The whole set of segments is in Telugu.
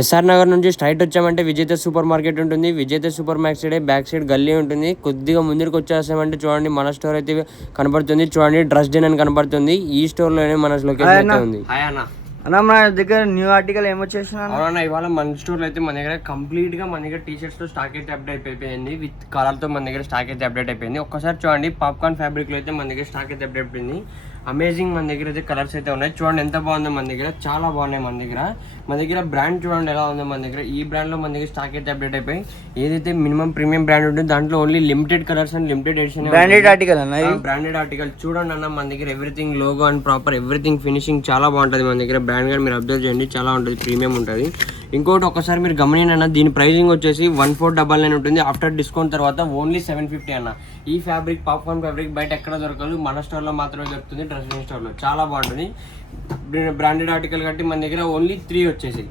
ఎస్ఆర్ నగర్ నుంచి స్ట్రైట్ వచ్చామంటే విజేత సూపర్ మార్కెట్ ఉంటుంది. విజేత సూపర్ మార్కెట్ బ్యాక్ సైడ్ గల్లీ ఉంటుంది. కొద్దిగా ముందుకు వచ్చేసామంటే చూడండి మన స్టోర్ అయితే కనబడుతుంది. చూడండి డ్రెస్ డెన్ అని కనబడుతుంది. ఈ స్టోర్ లోనే మన లొకేషన్ అయితే ఉంది. అన్న మన దగ్గర న్యూ ఆర్టికల్ ఏమొచ్చేసిన అవునా, ఇవాళ మన స్టోర్ లో అయితే మన దగ్గర కంప్లీట్ గా మన దగ్గర టీ షర్ట్స్ తో స్టాక్ అయితే అప్డేట్ అయిపోయింది. విత్ కలర్ తో మన దగ్గర స్టాక్ అయితే అప్డేట్ అయిపోయింది. ఒక్కసారి చూడండి పాప్కార్న్ ఫ్యాబ్రిక్ లో అయితే మన దగ్గర స్టాక్ అయితే అప్డేట్ అయిపోయింది. అమేజింగ్ మన దగ్గర అయితే కలర్స్ అయితే ఉన్నాయి. చూడండి ఎంత బాగుందో మన దగ్గర, చాలా బాగున్నాయి మన దగ్గర బ్రాండ్ చూడండి ఎలా ఉందో మన దగ్గర. ఈ బ్రాండ్ లో మన దగ్గర స్టాక్ అయితే అప్డేట్ అయిపోయి ఏదైతే మినిమం ప్రీమియం బ్రాండ్ ఉంటుంది దాంట్లో only limited colours and limited edition branded article branded article చూడండి అన్న. మన దగ్గర everything logo and proper everything finishing చాలా బాగుంటుంది మన దగ్గర. బ్రాండ్ కూడా మీరు అబ్జర్వ్ చేయండి, చాలా ఉంటుంది, ప్రీమియం ఉంటుంది. ఇంకోటి ఒకసారి మీరు గమనించండి, దీని ప్రైజింగ్ వచ్చేసి 1499 ఉంటుంది. ఆఫ్టర్ డిస్కౌంట్ తర్వాత ఓన్లీ 750 అన్న. ఈ ఫ్యాబ్రిక్ పాప్కార్న్ ఫ్యాబ్రిక్ బయట ఎక్కడ దొరకదు, మన స్టోర్ లో మాత్రమే దొరుకుతుంది, డ్రెస్సింగ్ స్టోర్ లో. చాలా బాగుంటుంది బ్రాండెడ్ ఆర్టికల్ కాబట్టి మన దగ్గర ఓన్లీ 3 వచ్చేసి.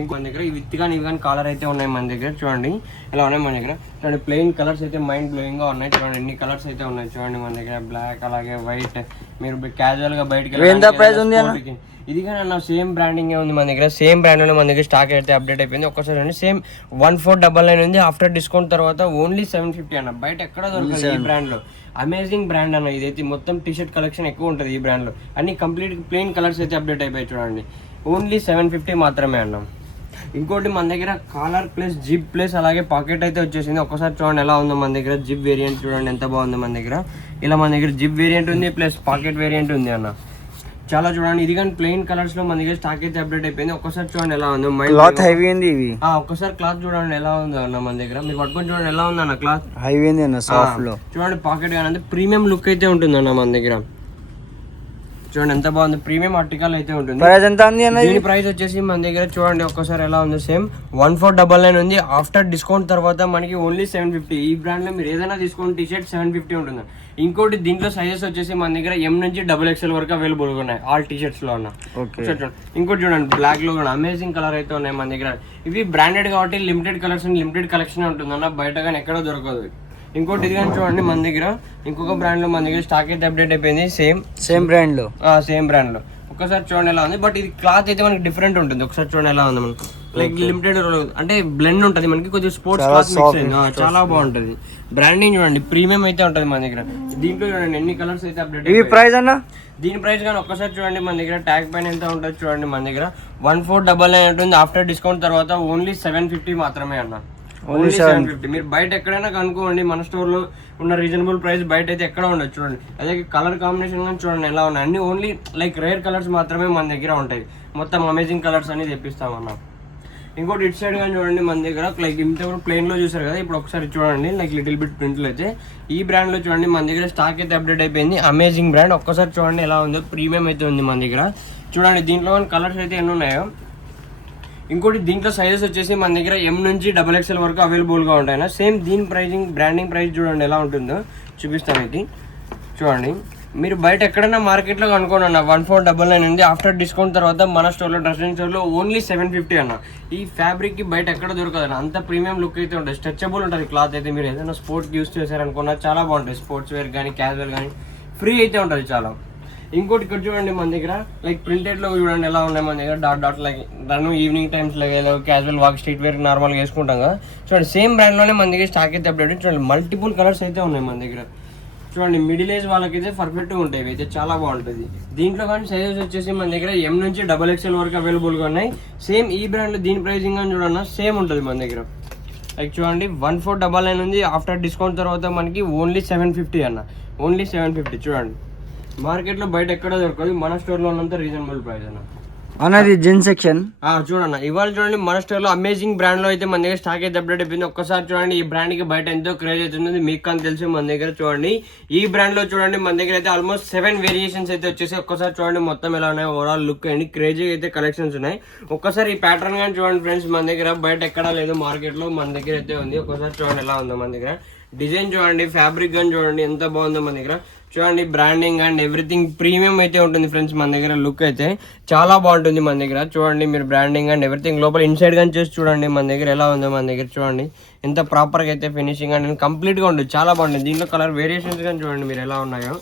ఇంకో మన దగ్గర విత్ కానీ ఇవి కానీ కాలర్ అయితే ఉన్నాయి మన దగ్గర. చూడండి ఇలా ఉన్నాయి మన దగ్గర. చూడండి ప్లెయిన్ కలర్స్ అయితే మైండ్ బ్లోయింగ్ గా ఉన్నాయి. చూడండి ఎన్ని కలర్స్ అయితే ఉన్నాయి చూడండి మన దగ్గర. బ్లాక్ అలాగే వైట్. మీరు క్యాజువల్ గా బయటకి ఇది కానీ అన్న సేమ్ బ్రాండింగ్ ఉంది మన దగ్గర. సేమ్ బ్రాండ్ లో మన దగ్గర స్టాక్ అయితే అప్డేట్ అయిపోయింది. ఒక్కసారి సేమ్ 1499 ఉంది. ఆఫ్టర్ డిస్కౌంట్ తర్వాత ఓన్లీ 750 అన్న. బయట ఎక్కడ దొరకదు ఈ బ్రాండ్ లో. అమేజింగ్ బ్రాండ్ అన్న. ఇదైతే మొత్తం టీ షర్ట్ కలెక్షన్ ఎక్కువ ఉంటుంది ఈ బ్రాండ్ లో. అన్ని కంప్లీట్ ప్లెయిన్ కలర్స్ అయితే అప్డేట్ అయిపోయి చూడండి. ఓన్లీ 750 మాత్రమే అన్నాం. ఇంకోటి మన దగ్గర కాలర్ ప్లస్ జిప్ ప్లస్ అలాగే పాకెట్ అయితే వచ్చేసింది. ఒక్కసారి చూడండి ఎలా ఉందో మన దగ్గర. జిప్ వేరియంట్ చూడండి ఎంత బాగుందో మన దగ్గర. ఇలా మన దగ్గర జిప్ వేరియంట్ ఉంది ప్లస్ పాకెట్ వేరియంట్ ఉంది అన్న. చాలా చూడండి ఇది కానీ ప్లెయిన్ కలర్స్ లో మన దగ్గర స్టాక్ అయితే అప్డేట్ అయిపోయింది. ఒక్కసారి చూడండి ఎలా ఉందో. క్లాత్ హెవీ ఉంది ఇవి. ఒక్కసారి క్లాత్ చూడండి ఎలా ఉందో అన్న మన దగ్గర. మీరు పట్టుకొని చూడండి ఎలా ఉంది అన్న. క్లాత్ హెవీ ఉంది అన్న, సాఫ్ట్ లో. చూడండి పాకెట్ కానీ ప్రీమియం లుక్ అయితే ఉంటుంది అన్న మన దగ్గర. చూడండి ఎంత బాగుంది, ప్రీమియం ఆర్టికల్ అయితే ఉంటుంది. ప్రైస్ ఎంత ఉంది అన్న? దీని ప్రైస్ వచ్చేసి మన దగ్గర చూడండి ఒక్కసారి ఎలా ఉంది. సేమ్ 1499 ఉంది. ఆఫ్టర్ డిస్కౌంట్ తర్వాత మనకి ఓన్లీ 750. ఈ బ్రాండ్ లో మీరు ఏదైనా తీసుకోండి టీ షర్ట్ 750 ఉంటుంది. ఇంకోటి దీంట్లో సైజెస్ వచ్చేసి మన దగ్గర M నుంచి XXL వరకు అవైలబుల్ గా ఉన్నాయి ఆల్ టీ షర్ట్స్ లో ఉన్న. ఇంకోటి చూడండి బ్లాక్ లో కూడా అమేజింగ్ కలర్ అయితే ఉన్నాయి మన దగ్గర. ఇవి బ్రాండెడ్ కాబట్టి limited colours and limited collection ఉంటుంది అన్న, బయట కానీ ఎక్కడో దొరకదు. ఇంకోటి ఇది కానీ చూడండి మన దగ్గర ఇంకొక బ్రాండ్ లో మన దగ్గర స్టాక్ అయితే అప్డేట్ అయిపోయింది. సేమ్ బ్రాండ్ లో ఒకసారి చూడండి ఎలా ఉంది. బట్ ఇది క్లాత్ అయితే మనకి డిఫరెంట్ ఉంటుంది. ఒకసారి చూడండి ఎలా ఉంది మనకి. లైక్ లిమిటెడ్ అంటే బ్లెండ్ ఉంటుంది మనకి, కొద్దిగా స్పోర్ట్స్ క్లాత్ మిక్స్ అయింది, చాలా బాగుంటది. బ్రాండింగ్ చూడండి ప్రీమియం అయితే ఉంటుంది మన దగ్గర. దీంట్లో చూడండి ఎన్ని కలర్స్ అయితే అప్డేట్. ఇవి ప్రైస్ అన్న? దీని ప్రైస్ కానీ ఒక్కసారి చూడండి మన దగ్గర. ట్యాగ్ పైన ఎంత ఉంటుంది చూడండి మన దగ్గర. 1499 ఉంటుంది. ఆఫ్టర్ డిస్కౌంట్ తర్వాత ఓన్లీ 750 మాత్రమే అన్న. ఓన్లీ 750. మీరు బయట ఎక్కడైనా కనుక్కోండి, మన స్టోర్ లో ఉన్న రీజనబుల్ ప్రైస్ బయట అయితే ఎక్కడ ఉండదు. చూడండి అదే కలర్ కాంబినేషన్ కానీ చూడండి ఎలా ఉన్నాయి. అన్ని ఓన్లీ లైక్ రేర్ కలర్స్ మాత్రమే మన దగ్గర ఉంటాయి. మొత్తం అమేజింగ్ కలర్స్ అని తెప్పిస్తాం అన్న. ఇంకోటి ఇటు సైడ్ కానీ చూడండి మన దగ్గర. లైక్ ఇంత ప్లెయిన్ లో చూసారు కదా, ఇప్పుడు ఒకసారి చూడండి లైక్ లిటిల్ బిట్ ప్రింట్లు అయితే ఈ బ్రాండ్ లో చూడండి మన దగ్గర స్టాక్ అయితే అప్డేట్ అయిపోయింది. Amazing brand. ఒక్కసారి చూడండి ఎలా ఉందో, ప్రీమియం అయితే ఉంది మన దగ్గర. చూడండి దీంట్లో కలర్స్ అయితే ఎన్ని ఉన్నాయో. ఇంకోటి దీంట్లో సైజెస్ వచ్చేసి మన దగ్గర M నుంచి XXL వరకు అవైలబుల్ గా ఉంటాయి. సేమ్ దీని ప్రైజింగ్ బ్రాండింగ్ ప్రైస్ చూడండి ఎలా ఉంటుందో చూపిస్తాను. ఇది చూడండి మీరు బయట ఎక్కడైనా మార్కెట్ లో కనుక్కోండి అన్న. 1499 ఉంది. ఆఫ్టర్ డిస్కౌంట్ తర్వాత మన స్టోర్ లో డ్రెస్సింగ్ స్టోర్ లో ఓన్లీ 750 అన్న. ఈ ఫ్యాబ్రిక్ కి బయట ఎక్కడ దొరకదు అన్న, అంత ప్రీమియం లుక్ అయితే ఉంటుంది. స్ట్రెచబుల్ ఉంటుంది క్లాత్ అయితే. మీరు ఏదైనా స్పోర్ట్స్ యూస్ చేశారనుకున్నా చాలా బాగుంటుంది. స్పోర్ట్స్ వేర్ కానీ క్యాజువల్ కానీ ఫ్రీ అయితే ఉంటుంది చాలా. ఇంకోటి ఇక్కడ చూడండి మన దగ్గర లైక్ ప్రింటెడ్ లో చూడండి ఎలా ఉన్నాయి మన దగ్గర. Dot like run evening times లో casual walk street wear normal గా వేసుకుంటాం కదా. చూడండి సేమ్ బ్రాండ్ లోనే మన దగ్గర స్టాక్ అయితే అప్డేట్. చూడండి మల్టిపుల్ కలర్స్ అయితే ఉన్నాయి మన దగ్గర. చూడండి మిడిల్ ఏజ్ వాళ్ళకైతే పర్ఫెక్ట్ గా ఉంటాయి, అయితే చాలా బాగుంటుంది. దీంట్లో కానీ సైజెస్ వచ్చేసి మన దగ్గర M నుంచి XXL వరకు అవైలబుల్ గా ఉన్నాయి. సేమ్ ఈ బ్రాండ్ లో దీని ప్రైసింగ్ కానీ చూడన్నా సేమ్ ఉంటుంది మన దగ్గర. లైక్ చూడండి 1499 ఉంది. ఆఫ్టర్ డిస్కౌంట్ తర్వాత మనకి ఓన్లీ 750 అన్న. ఓన్లీ 750. చూడండి మార్కెట్ లో బయట ఎక్కడ దొరకదు, మన స్టోర్ లో ఉన్నంత రీజనబుల్ ప్రైస్ అన్న. అన్నది జెన్ సెక్షన్ చూడన్న. ఇవాళ చూడండి మన స్టోర్ లో అమేజింగ్ బ్రాండ్ లో అయితే మన దగ్గర స్టాక్ అయితే అప్డేట్ అయిపోయింది. ఒక్కసారి చూడండి ఈ బ్రాండ్ కి బయట ఎంతో క్రేజ్ అవుతుంది, మీకు కానీ తెలిసి మన దగ్గర చూడండి ఈ బ్రాండ్ లో చూడండి మన దగ్గర అయితే ఆల్మోస్ట్ 7 వేరియేషన్స్ అయితే వచ్చేసి. ఒక్కసారి చూడండి మొత్తం ఎలా ఉన్నాయి, ఓవరాల్ లుక్ అండి క్రేజీ అయితే కలెక్షన్స్ ఉన్నాయి. ఒక్కసారి ఈ ప్యాటర్న్ కానీ చూడండి ఫ్రెండ్స్, మన దగ్గర బయట ఎక్కడా లేదు మార్కెట్ లో, మన దగ్గర అయితే ఉంది. ఒక్కసారి చూడండి ఎలా ఉందో మన దగ్గర. డిజైన్ చూడండి, ఫ్యాబ్రిక్ కానీ చూడండి ఎంత బాగుందో మన దగ్గర. చూడండి బ్రాండింగ్ అండ్ ఎవ్రీథింగ్ ప్రీమియం అయితే ఉంటుంది ఫ్రెండ్స్ మన దగ్గర. లుక్ అయితే చాలా బాగుంటుంది మన దగ్గర. చూడండి మీరు బ్రాండింగ్ అండ్ ఎవ్రీథింగ్ లోపల ఇన్సైడ్ కానీ చేసి చూడండి మన దగ్గర ఎలా ఉందో మన దగ్గర. చూడండి ఎంత ప్రాపర్గా అయితే ఫినిషింగ్ అండ్ కంప్లీట్గా ఉంటుంది, చాలా బాగుంటుంది. దీంట్లో కలర్ వేరియేషన్స్ కానీ చూడండి మీరు ఎలా ఉన్నాయో.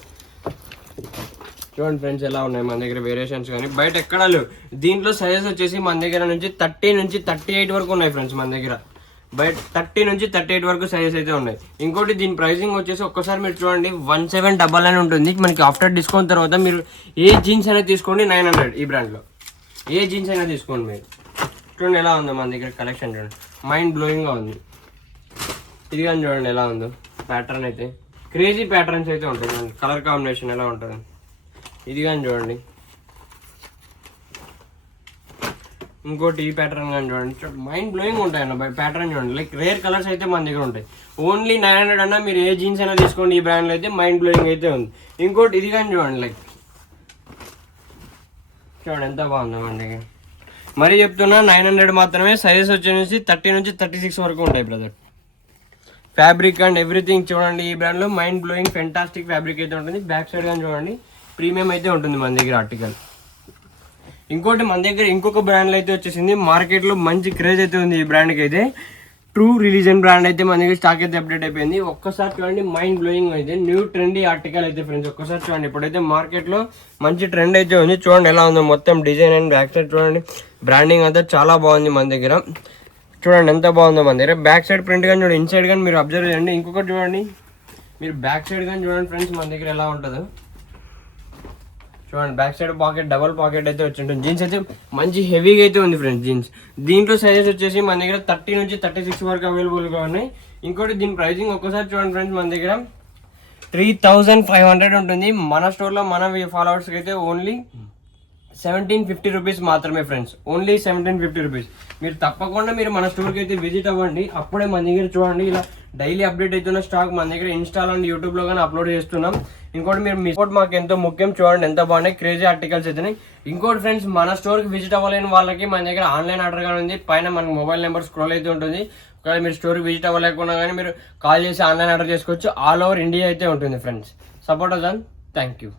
చూడండి ఫ్రెండ్స్ ఎలా ఉన్నాయి మన దగ్గర వేరియేషన్స్ కానీ బయట ఎక్కడా లేవు. దీంట్లో సైజెస్ వచ్చేసి మన దగ్గర నుంచి 30 నుంచి 38 వరకు ఉన్నాయి ఫ్రెండ్స్ మన దగ్గర. బయట 30 నుంచి 38 వరకు సైజెస్ అయితే ఉన్నాయి. ఇంకోటి దీని ప్రైసింగ్ వచ్చేసి ఒక్కసారి మీరు చూడండి 1799 ఉంటుంది మనకి. ఆఫ్టర్ డిస్కౌంట్ తర్వాత మీరు ఏ జీన్స్ అనేది తీసుకోండి 900 ఈ బ్రాండ్లో. ఏ జీన్స్ అయినా తీసుకోండి మీరు. చూడండి ఎలా ఉందో మన దగ్గర కలెక్షన్, చూడండి మైండ్ బ్లోయింగ్గా ఉంది. ఇది కానీ చూడండి ఎలా ఉందో ప్యాటర్న్ అయితే, క్రేజీ ప్యాటర్న్స్ అయితే ఉంటాయి. చూడండి కలర్ కాంబినేషన్ ఎలా ఉంటుంది. ఇది కానీ చూడండి, ఇంకోటి ఈ ప్యాటర్న్ కానీ చూడండి, మైండ్ బ్లోయింగ్ ఉంటాయి అన్న ప్యాటర్న్. చూడండి లైక్ రేర్ కలర్స్ అయితే మన దగ్గర ఉంటాయి. ఓన్లీ 900 అన్న మీరు ఏ జీన్స్ అయినా తీసుకోండి ఈ బ్రాండ్లో అయితే మైండ్ బ్లోయింగ్ అయితే ఉంది. ఇంకోటి ఇది కానీ చూడండి, లైక్ చూడండి ఎంత బాగుందో మన దగ్గర. మరీ చెప్తున్నా 900 మాత్రమే. సైజెస్ వచ్చేసి 30 నుంచి 36 వరకు ఉంటాయి బ్రదర్. ఫ్యాబ్రిక్ అండ్ ఎవ్రీథింగ్ చూడండి ఈ బ్రాండ్లో మైండ్ బ్లోయింగ్ ఫెంటాస్టిక్ ఫ్యాబ్రిక్ అయితే ఉంటుంది. బ్యాక్ సైడ్ కానీ చూడండి ప్రీమియం అయితే ఉంటుంది మన దగ్గర ఆర్టికల్. ఇంకోటి మన దగ్గర ఇంకొక బ్రాండ్లో అయితే వచ్చేసింది. మార్కెట్లో మంచి క్రేజ్ అయితే ఉంది ఈ బ్రాండ్కి అయితే. ట్రూ రిలీజన్ బ్రాండ్ అయితే మన దగ్గర స్టాక్ అయితే అప్డేట్ అయిపోయింది. ఒక్కసారి చూడండి మైండ్ బ్లోయింగ్ అయితే న్యూ ట్రెండీ ఆర్టికల్ అయితే ఫ్రెండ్స్. ఒక్కసారి చూడండి ఇప్పుడైతే మార్కెట్లో మంచి ట్రెండ్ అయితే ఉంది. చూడండి ఎలా ఉందో మొత్తం డిజైన్ అండ్ బ్యాక్ సైడ్ చూడండి బ్రాండింగ్ అంతా చాలా బాగుంది మన దగ్గర. చూడండి ఎంత బాగుందో మన దగ్గర. బ్యాక్ సైడ్ ప్రింట్ కానీ చూడండి, ఇన్సైడ్ కానీ మీరు అబ్జర్వ్ చేయండి. ఇంకొకటి చూడండి మీరు బ్యాక్ సైడ్ కానీ చూడండి ఫ్రెండ్స్ మన దగ్గర ఎలా ఉంటుందో. చూడండి back side pocket double pocket అయితే వచ్చి ఉంటుంది. జీన్స్ అయితే మంచి హెవీగా అయితే ఉంది ఫ్రెండ్స్ జీన్స్. దీంట్లో సైజెస్ వచ్చేసి మన దగ్గర 30 నుంచి 36 వరకు అవైలబుల్గా ఉన్నాయి. ఇంకోటి దీని ప్రైసింగ్ ఒక్కసారి చూడండి ఫ్రెండ్స్ మన దగ్గర 3500 ఉంటుంది. మన స్టోర్లో మన ఫాలోవర్స్కి అయితే ఓన్లీ 1750 రూపీస్ మాత్రమే ఫ్రెండ్స్. Only 1750 rupees. మీరు తప్పకుండా మీరు మన స్టోర్కి అయితే విజిట్ అవ్వండి. అప్పుడే మన దగ్గర చూడండి ఇలా డైలీ అప్డేట్ అవుతున్న స్టాక్ మన దగ్గర ఇన్స్టాల్ అండ్ యూట్యూబ్లో కానీ అప్లోడ్ చేస్తున్నాం. ఇంకోటి మీరు మీ సపోర్ట్ మాకు ఎంతో ముఖ్యం. చూడండి ఎంత బాగున్నాయి క్రేజీ ఆర్టికల్స్ అయితే. ఇంకోటి ఫ్రెండ్స్ మన స్టోర్కి విజిట్ అవ్వలేని వాళ్ళకి మన దగ్గర ఆన్లైన్ ఆర్డర్ కానీ ఉంది. పైన మనకు మొబైల్ నెంబర్ స్క్రోల్ అయితే ఉంటుంది. ఒకవేళ మీరు స్టోర్కి విజిట్ అవ్వలేకున్నా కానీ మీరు కాల్ చేసి ఆన్లైన్ ఆర్డర్ చేసుకోవచ్చు. ఆల్ ఓవర్ ఇండియా అయితే ఉంటుంది ఫ్రెండ్స్. సపోర్ట్ అదాన్. Thank you.